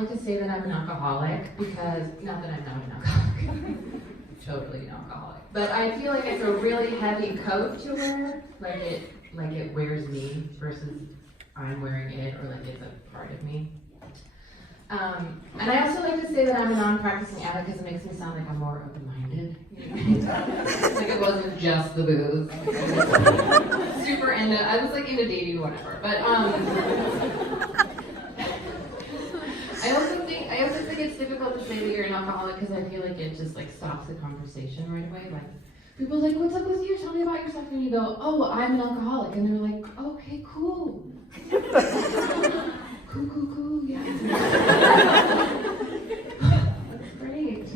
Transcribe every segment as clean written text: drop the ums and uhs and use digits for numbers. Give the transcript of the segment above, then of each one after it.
like to say that I'm an alcoholic because, not that I'm not an alcoholic, totally an alcoholic, but I feel like it's a really heavy coat to wear, like it wears me versus I'm wearing it, or like it's a part of me. And I also like to say that I'm a non-practicing addict because it makes me sound like I'm more open-minded. Like it wasn't just the booze. Super into, I was like into dating, whatever. But I also think it's difficult to say that you're an alcoholic because I feel like it just like stops the conversation right away. Like people are like, "What's up with you? Tell me about yourself." And you go, "Oh, I'm an alcoholic," and they're like, "Okay, cool." Cool, yeah. That's great.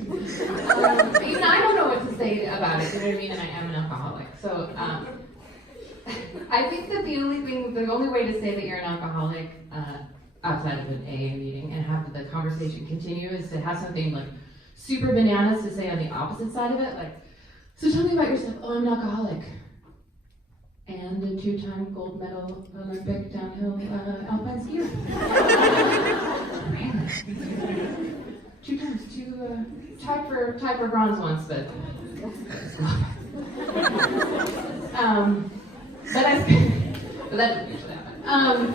I don't know what to say about it, you know what I mean? And I am an alcoholic. So I think that the only way to say that you're an alcoholic outside of an AA meeting and have the conversation continue is to have something like super bananas to say on the opposite side of it. Like, so tell me about yourself. Oh, I'm an alcoholic. And a 2-time gold medal Olympic downhill alpine skier. Really? 2 times, tied for bronze once, but but that didn't usually happen.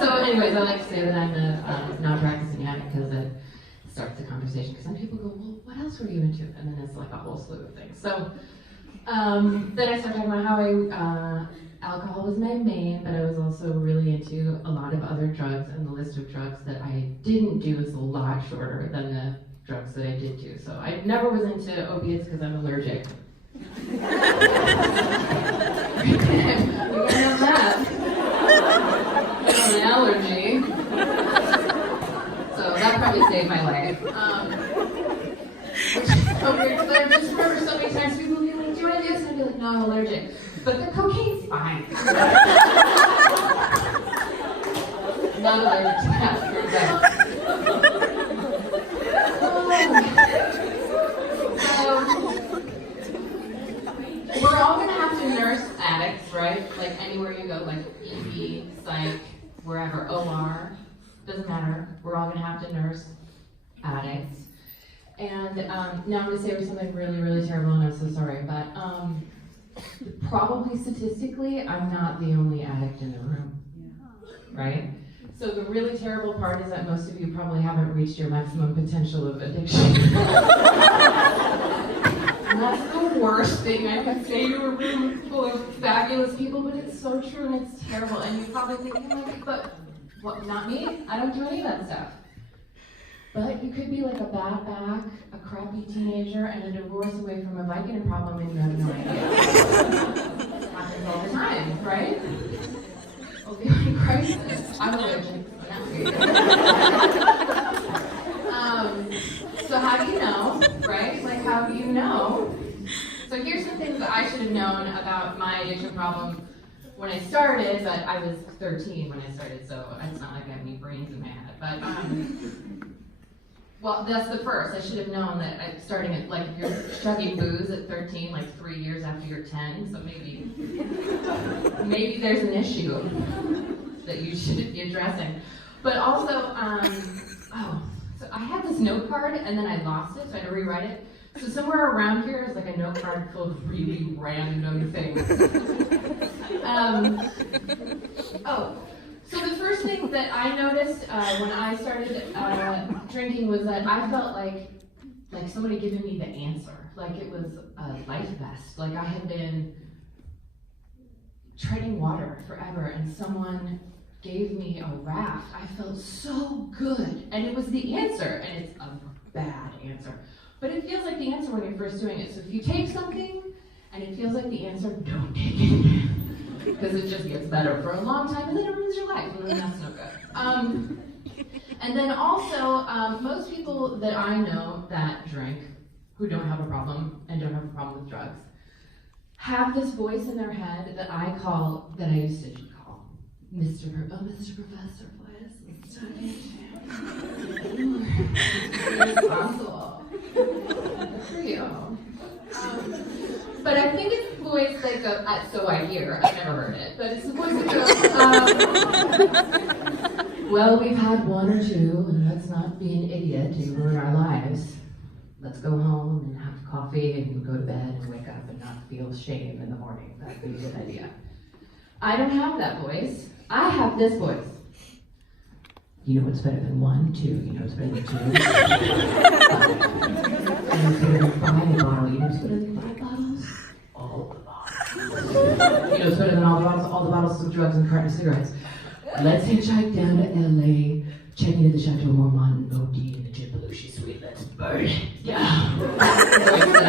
So anyways, I like to say that I'm a non-practicing addict because it starts the conversation. Because some people go, well, what else were you into? And then it's like a whole slew of things. So then I started talking about how alcohol was my main, but I was also really into a lot of other drugs, and the list of drugs that I didn't do is a lot shorter than the drugs that I did do. So I never was into opiates because I'm allergic. You can have that. I have an allergy. So that probably saved my life. Which is so weird, because I just remember so many times people would be like, "Do you want to do this?" And I'd be like, "No, I'm allergic." But the cocaine's fine. Not allergic to that, turns out. We're all going to have to nurse addicts, right? Like anywhere you go, like ED, psych, wherever, OR, doesn't matter. We're all going to have to nurse addicts. And now I'm going to say something really, really terrible, and I'm so sorry, but probably statistically, I'm not the only addict in the room, right? So the really terrible part is that most of you probably haven't reached your maximum potential of addiction. And that's the worst thing I can say to a room full of fabulous people, but it's so true and it's terrible. And you're probably thinking, like, but what, not me? I don't do any of that stuff. But you could be like a bad back, a crappy teenager, and a divorce away from a Vicodin problem, and you have no idea. It happens all the time, right? Opioid crisis. I'm allergic. So how do you know, right? Like, how do you know? So here's some things that I should have known about my addiction problem when I started, but I was 13 when I started, so it's not like I have any brains in my head. But well, that's the first. I should have known that starting at, like, if you're chugging booze at 13, like 3 years after you're 10, so maybe there's an issue that you should be addressing. But also, so I had this note card and then I lost it, so I had to rewrite it. So somewhere around here is like a note card full of really random things. So the first thing that I noticed when I started drinking was that I felt like somebody giving me the answer. Like it was a life vest. Like I had been treading water forever and someone gave me a raft. I felt so good. And it was the answer. And it's a bad answer. But it feels like the answer when you're first doing it. So if you take something and it feels like the answer, don't take it. Because it just gets better for a long time and then it ruins your life. And then that's no good. And then also, most people that I know that drink, who don't have a problem and don't have a problem with drugs, have this voice in their head that I used to call Mr. Professor, please. Responsible. Good for you. But I think it's the voice that goes, so I hear, I've never heard it, but it's the voice that goes, Well, we've had one or two, and let's not be an idiot and ruin our lives. Let's go home and have coffee and go to bed and wake up and not feel shame in the morning. That'd be a good idea. I don't have that voice. I have this voice. You know what's better than 1, 2. You know what's better than 2. You know what's better than 5 bottle. You know what's better than 5 bottles? All the bottles. You know what's better than all the bottles? All the bottles of drugs and carton of cigarettes. Let's hitchhike down to LA, check into the Chateau Marmont, OD in the Jim Belushi suite. Let's burn it down. That's the voice that I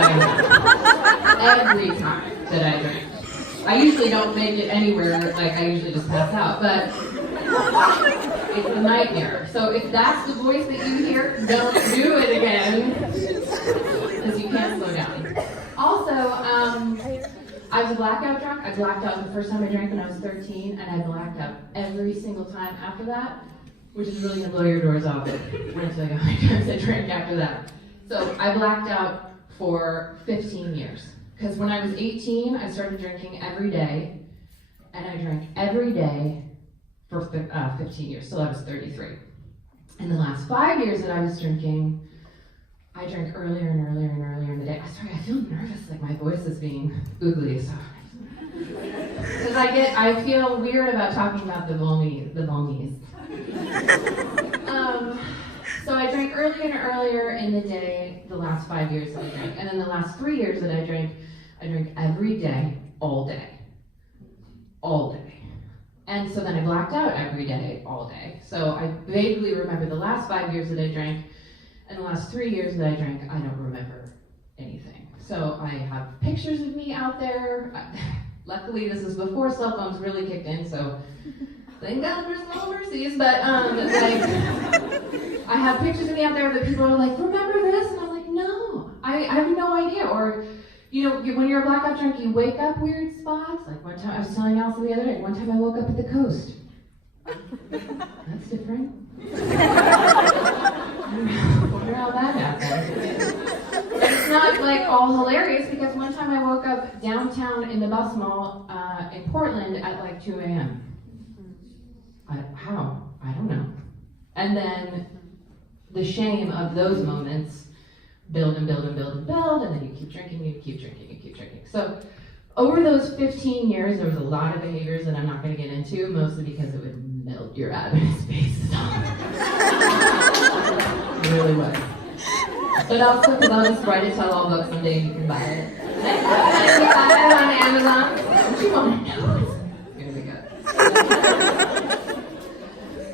have. Every time that I drink. I usually don't make it anywhere, like I usually just pass out, but it's a nightmare. So if that's the voice that you hear, don't do it again, because you can't slow down. Also, I was a blackout drunk. I blacked out the first time I drank when I was 13, and I blacked out every single time after that, which is really gonna blow your doors off. When I tell you how many times I drank after that. So I blacked out for 15 years. Because when I was 18, I started drinking every day, and I drank every day for 15 years, so I was 33. In the last 5 years that I was drinking, I drank earlier and earlier and earlier in the day. Sorry, I feel nervous, like my voice is being googly, so. Because I feel weird about talking about the vomies. So I drank earlier and earlier in the day the last 5 years that I drank. And then the last 3 years that I drank every day, all day. All day. And so then I blacked out every day, all day. So I vaguely remember the last 5 years that I drank, and the last 3 years that I drank, I don't remember anything. So I have pictures of me out there. Luckily, this is before cell phones really kicked in, so thank God there's no mercies. But I have pictures of me out there that people are like, remember this? And I'm like, no, I have no idea. Or, you know, when you're a blackout drunk, you wake up weird spots. Like one time, I was telling Elsa the other day, one time I woke up at the coast. That's different. I wonder how that happened. But it's not like all hilarious, because one time I woke up downtown in the bus mall in Portland at like 2 a.m. How? I don't know. And then the shame of those moments build and build and build and build, and then you keep drinking, you keep drinking, you keep drinking. So over those 15 years, there was a lot of behaviors that I'm not going to get into, mostly because it would melt your admin space. It really would. But also because I'll just write a tell-all book someday and you can buy it. And you buy it on Amazon. What you want to know? It's going to be good.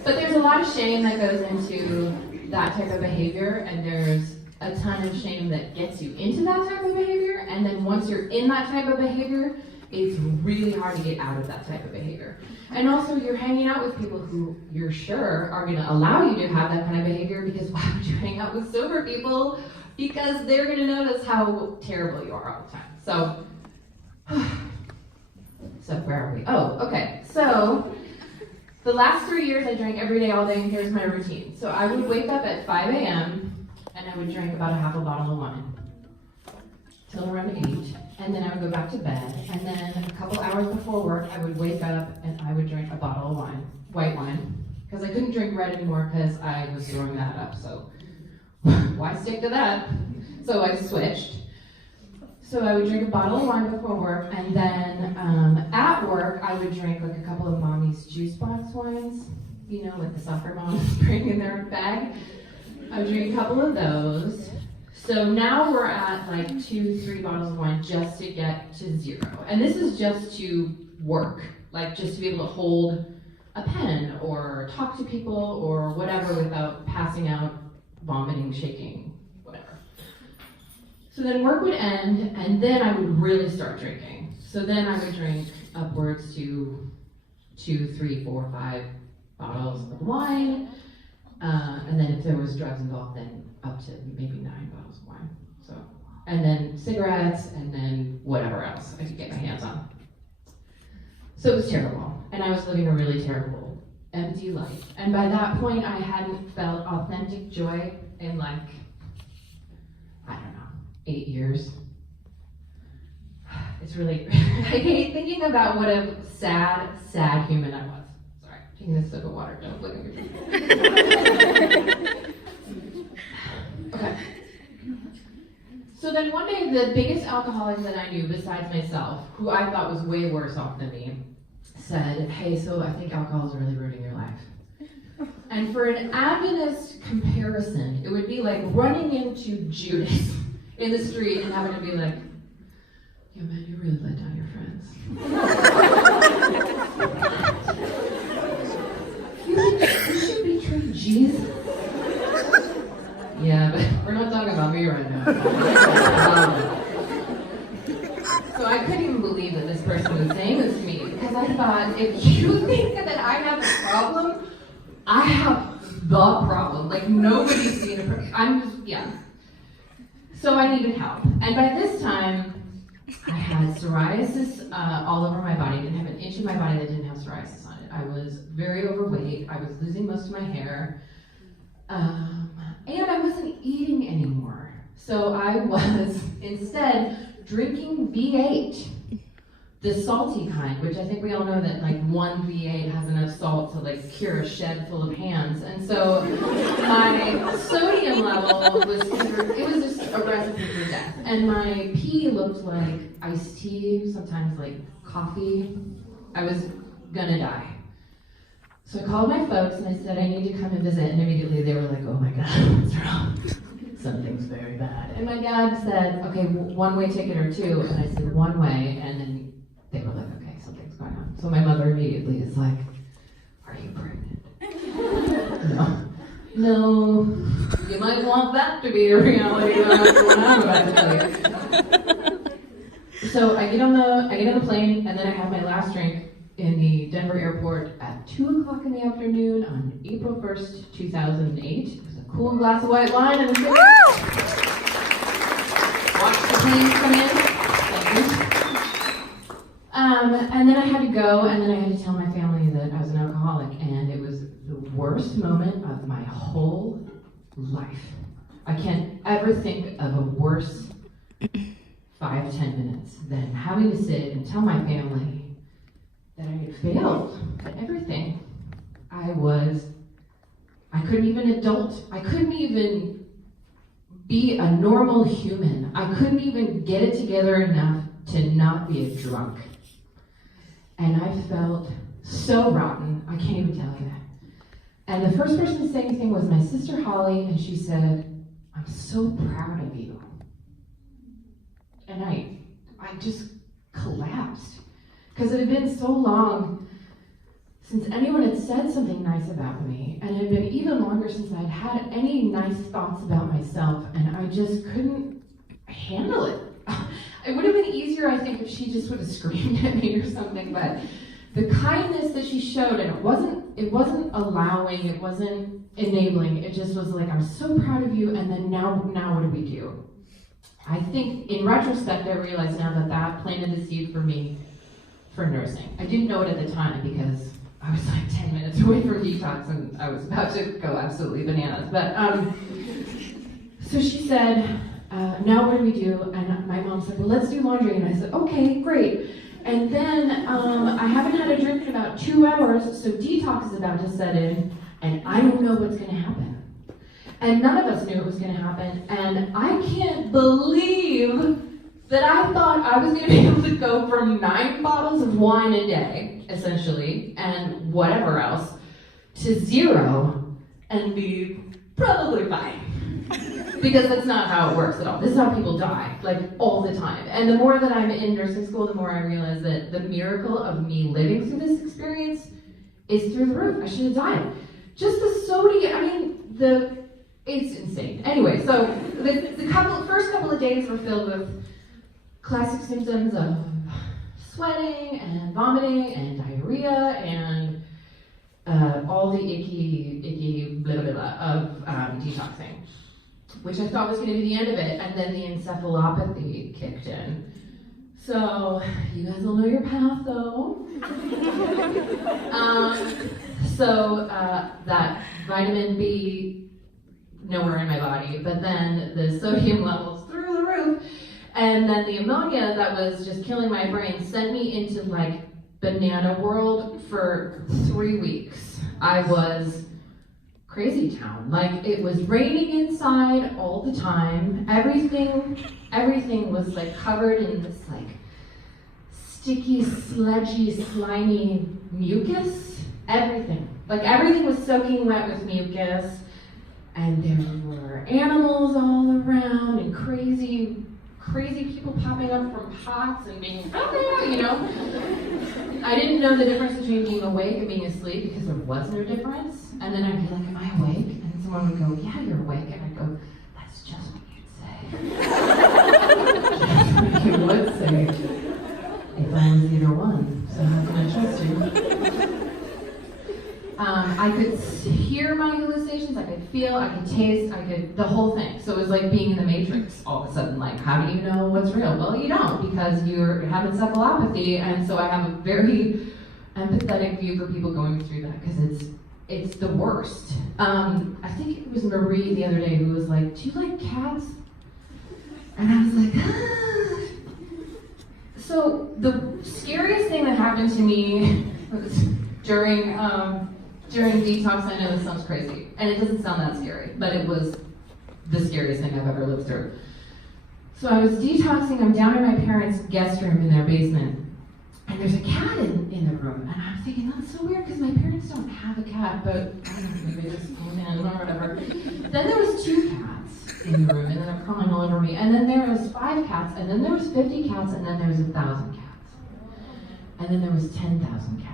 But there's a lot of shame that goes into that type of behavior, and there's a ton of shame that gets you into that type of behavior, and then once you're in that type of behavior, it's really hard to get out of that type of behavior. And also, you're hanging out with people who you're sure are going to allow you to have that kind of behavior, because why would you hang out with sober people? Because they're going to notice how terrible you are all the time. So where are we? Oh, okay. So the last 3 years I drank every day, all day, and here's my routine. So I would wake up at 5 a.m., and I would drink about a half a bottle of wine till around 8, and then I would go back to bed, and then a couple hours before work, I would wake up and I would drink a bottle of wine, white wine, because I couldn't drink red anymore because I was throwing that up, so why stick to that? So I switched. So I would drink a bottle of wine before work, and then at work, I would drink like a couple of mommy's juice box wines, you know, like the soccer moms bring in their bag. I would drink a couple of those. So now we're at like 2-3 bottles of wine just to get to 0. And this is just to work, like just to be able to hold a pen or talk to people or whatever without passing out, vomiting, shaking, whatever. So then work would end, and then I would really start drinking. So then I would drink upwards to 2, 3, 4, 5 bottles of wine. And then if there was drugs involved, then up to maybe 9 bottles of wine. So, and then cigarettes, and then whatever else I could get my hands on. So it was terrible, and I was living a really terrible, empty life. And by that point, I hadn't felt authentic joy in like, I don't know, 8 years. It's really, I hate thinking about what a sad, sad human I was. Sorry. Taking this sip of water, don't look at me. Okay. So then one day, the biggest alcoholic that I knew besides myself, who I thought was way worse off than me, said, hey, so I think alcohol is really ruining your life. And for an Adventist comparison, it would be like running into Judas in the street and having to be like, yeah, man, you really let down your friends. You should betray Jesus? Yeah, but we're not talking about me right now. So I couldn't even believe that this person was saying this to me, because I thought, if you think that I have a problem, I have the problem. Like, nobody's seen a person. I'm just, yeah. So I needed help. And by this time, I had psoriasis all over my body. I didn't have an inch of my body that didn't have psoriasis on it. I was very overweight. I was losing most of my hair. And I wasn't eating anymore. So I was instead drinking V8, the salty kind, which I think we all know that like one V8 has enough salt to like cure a shed full of hands. And so my sodium level was, it was just a recipe for death. And my pee looked like iced tea, sometimes like coffee. I was gonna die. So I called my folks and I said, I need to come and visit. And immediately they were like, oh my God, what's wrong? Something's very bad. And my dad said, okay, one-way ticket or two? And I said, one way. And then they were like, okay, something's going on. So my mother immediately is like, are you pregnant? No, you might want that to be a reality after what I'm about to tell you. So I get on the plane, and then I have my last drink in the Denver airport at 2 o'clock in the afternoon on April 1st, 2008. It was a cool glass of white wine and a cigarette. Watch the planes come in. Thank you. And then I had to go, and then I had to tell my family that I was an alcoholic, and it was the worst moment of my whole life. I can't ever think of a worse 5-10 minutes than having to sit and tell my family that I had failed at everything. I couldn't even adult. I couldn't even be a normal human. I couldn't even get it together enough to not be a drunk. And I felt so rotten, I can't even tell you. And the first person to say anything was my sister Holly, and she said, I'm so proud of you. And I just collapsed. Because it had been so long since anyone had said something nice about me, and it had been even longer since I'd had any nice thoughts about myself, and I just couldn't handle it. It would have been easier, I think, if she just would have screamed at me or something, but the kindness that she showed, and it wasn't allowing, it wasn't enabling, it just was like, I'm so proud of you, and then now what do we do? I think, in retrospect, I realize now that planted the seed for me for nursing. I didn't know it at the time because I was like 10 minutes away from detox and I was about to go absolutely bananas. But so she said, now what do we do? And my mom said, well, let's do laundry. And I said, okay, great. And then I haven't had a drink in about 2 hours, so detox is about to set in, and I don't know what's going to happen. And none of us knew it was going to happen. And I can't believe that I thought I was going to be able to go from 9 bottles of wine a day, essentially, and whatever else, to 0 and be probably fine. Because that's not how it works at all. This is how people die, like all the time. And the more that I'm in nursing school, the more I realize that the miracle of me living through this experience is through the roof. I should have died. Just the sodium, it's insane. Anyway, so the first couple of days were filled with classic symptoms of sweating and vomiting and diarrhea and all the icky blah blah blah of detoxing, which I thought was going to be the end of it, and then the encephalopathy kicked in. So you guys all know your path, though. That vitamin B nowhere in my body, but then the sodium levels through the roof. And then the ammonia that was just killing my brain sent me into like banana world for 3 weeks. I was crazy town. Like, it was raining inside all the time. Everything was like covered in this like sticky, sludgy, slimy mucus. Everything. Like, everything was soaking wet with mucus. And there were animals all around and crazy people popping up from pots and being, you know. I didn't know the difference between being awake and being asleep because there was no difference. And then I'd be like, am I awake? And someone would go, yeah, you're awake. And I'd go, that's just what you'd say. That's what you would say if I was either one. So how can I trust you? I could hear my hallucinations, I could feel, I could taste, the whole thing. So it was like being in the Matrix all of a sudden. Like, how do you know what's real? Well, you don't, because you're having encephalopathy, and so I have a very empathetic view for people going through that, because it's the worst. I think it was Marie the other day who was like, do you like cats? And I was like, ah. So the scariest thing that happened to me was during detox. I know this sounds crazy, and it doesn't sound that scary, but it was the scariest thing I've ever lived through. So I was detoxing, I'm down in my parents' guest room in their basement, and there's a cat in the room, and I'm thinking, that's so weird, because my parents don't have a cat, but I don't know, maybe this came in or whatever. Then there was 2 cats in the room, and then they're crawling all over me, and then there was 5 cats, and then there was 50 cats, and then there was 1,000 cats. And then there was 10,000 cats.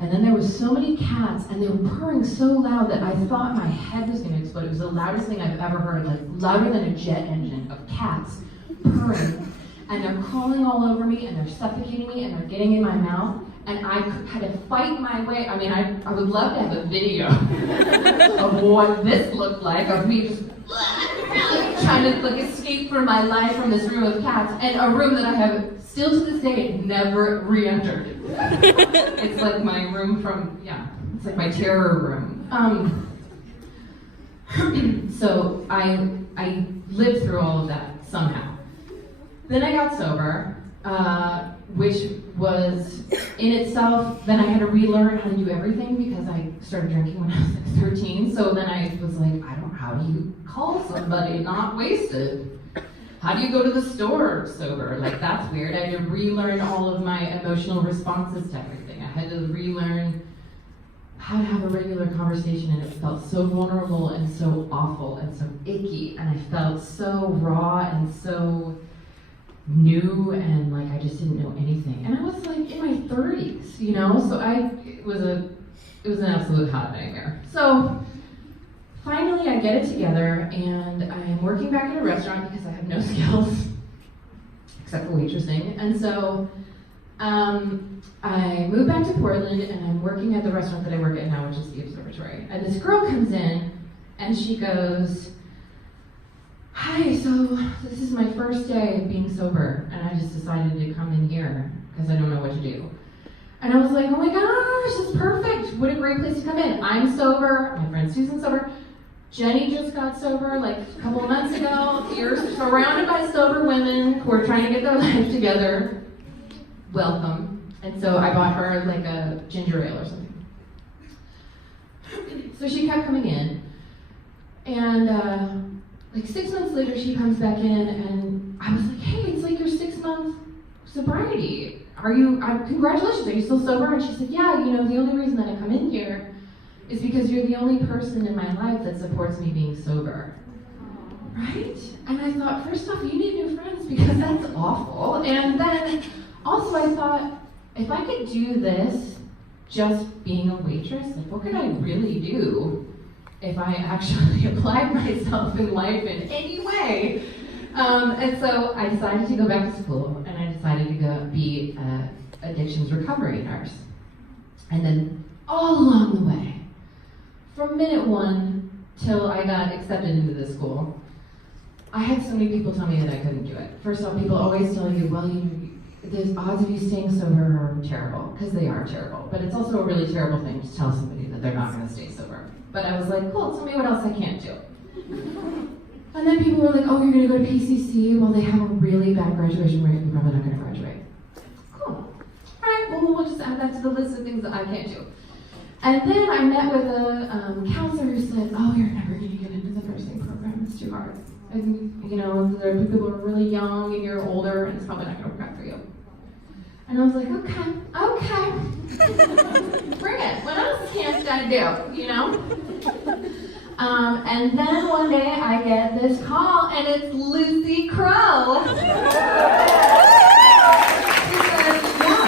And then there was so many cats, and they were purring so loud that I thought my head was going to explode. It was the loudest thing I've ever heard, like louder than a jet engine of cats purring. And they're crawling all over me, and they're suffocating me, and they're getting in my mouth. And I had to fight my way. I mean, I would love to have a video of what this looked like, of me just trying to like escape from my life from this room of cats, and a room that I have still to this day never re-entered. It's like my room from, it's like my terror room. So I lived through all of that somehow. Then I got sober, which was in itself, then I had to relearn how to do everything because I started drinking when I was like 13. So then I was like, how do you call somebody not wasted? How do you go to the store sober? Like, that's weird. I had to relearn all of my emotional responses to everything. I had to relearn how to have a regular conversation, and it felt so vulnerable and so awful and so icky, and I felt so raw and so new, and like I just didn't know anything. And I was like in my 30s, you know, so it was an absolute hot nightmare. So finally I get it together, and I'm working back at a restaurant because I have no skills except for waitressing. And so I moved back to Portland, and I'm working at the restaurant that I work at now, which is the Observatory. And this girl comes in, and she goes, hi, so this is my first day of being sober, and I just decided to come in here because I don't know what to do. And I was like, oh my gosh, this is perfect. What a great place to come in. I'm sober, my friend Susan's sober. Jenny just got sober like a couple of months ago. You're surrounded by sober women who are trying to get their life together. Welcome. And so I bought her like a ginger ale or something. So she kept coming in, and like 6 months later, she comes back in, and I was like, hey, it's like your 6-month sobriety. Congratulations, are you still sober? And she said, yeah, you know, the only reason that I come in here is because you're the only person in my life that supports me being sober. Right? And I thought, first off, you need new friends because that's awful. And then also I thought, if I could do this just being a waitress, like what could I really do if I actually applied myself in life in any way? And so I decided to go back to school, and I decided to go be an addictions recovery nurse. And then all along the way, from minute 1 till I got accepted into this school, I had so many people tell me that I couldn't do it. First off, people always tell you, well, the odds of you staying sober are terrible, because they are terrible. But it's also a really terrible thing to tell somebody that they're not going to stay sober. But I was like, cool, tell me what else I can't do. And then people were like, oh, you're going to go to PCC? Well, they have a really bad graduation rate, you're probably not going to graduate. Cool. All right, okay, well, we'll just add that to the list of things that I can't do. And then I met with a counselor who said, oh, you're never going to get into the nursing program, it's too hard. And, you know, there are people who are really young and you're older, and it's probably not going to work out for you. And I was like, okay. Bring it. What else can't I do, you know? And then one day I get this call, and it's Lucy Crow. She says, yeah,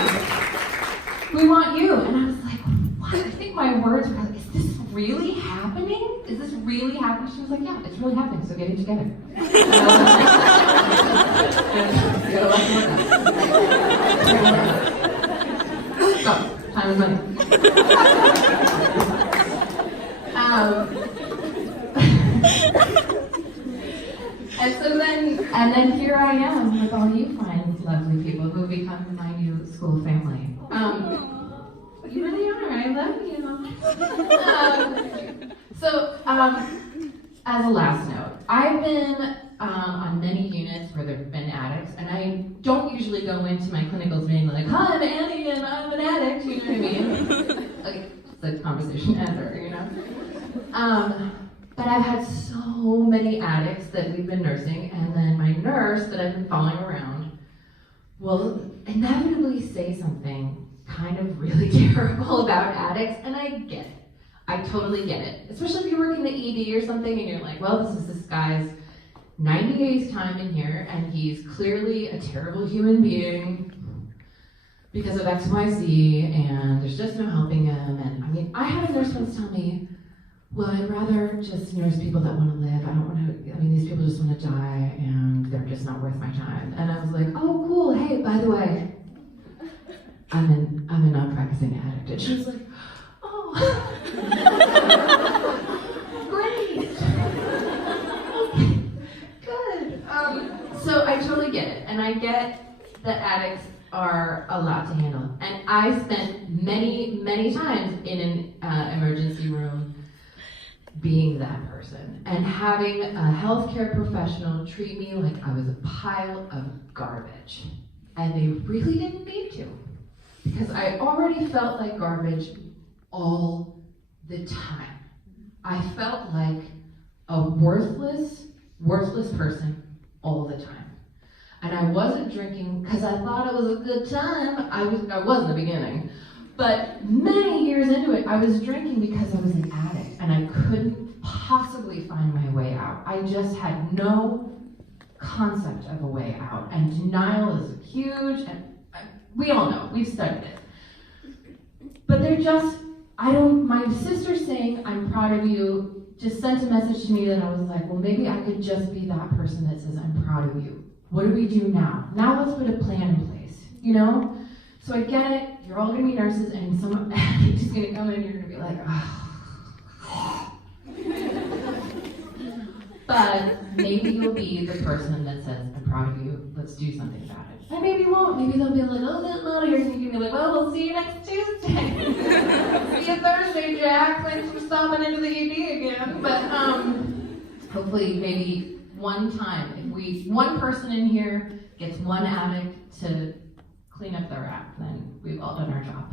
we want you. And I was like, what? I think my words were like, is this really happening? Is this really happening? She was like, yeah, it's really happening, so get it together. So, time is money. And then here I am with all you fine, lovely people who become my new school family. You really are. I love you. As a last note, I've been on many units where there have been addicts, and I don't usually go into my clinicals being like, hi, I'm Annie, and I'm an addict, you know what I mean? Like, it's a conversation ender, you know? But I've had so many addicts that we've been nursing, and then my nurse that I've been following around will inevitably say something kind of really terrible about addicts, and I get it. I totally get it. Especially if you work in the ED or something and you're like, well, this is this guy's 90 days time in here, and he's clearly a terrible human being because of X, Y, Z, and there's just no helping him. And I mean, I had a nurse once tell me, well, I'd rather just nurse people that want to live. I don't want to, I mean, these people just want to die, and they're just not worth my time. And I was like, oh, cool, hey, by the way, I'm a non-practicing addict. And she was like, oh, great. Good. So I totally get it. And I get that addicts are a lot to handle. And I spent many, many times in an emergency room being that person and having a healthcare professional treat me like I was a pile of garbage. And they really didn't need to, because I already felt like garbage all the time. I felt like a worthless person all the time. And I wasn't drinking because I thought it was a good time. I was in the beginning. But many years into it, I was drinking because I was an addict and I couldn't possibly find my way out. I just had no concept of a way out. And denial is huge, and we all know, we've studied it. But they're just, my sister saying, I'm proud of you, just sent a message to me that I was like, well, maybe I could just be that person that says, I'm proud of you. What do we do now? Now let's put a plan in place, you know? So I get it, you're all gonna be nurses, and someone is gonna come in and you're gonna be like, oh. But maybe you'll be the person that says, I'm proud of you, let's do something about it. And maybe you won't, maybe they'll be like, oh, get out of here, and you can be like, well, we'll see you next Tuesday. See you Thursday, Jack, thanks for stopping into the ED again. But hopefully maybe one time, if one person in here gets one addict to clean up their act, then we've all done our job.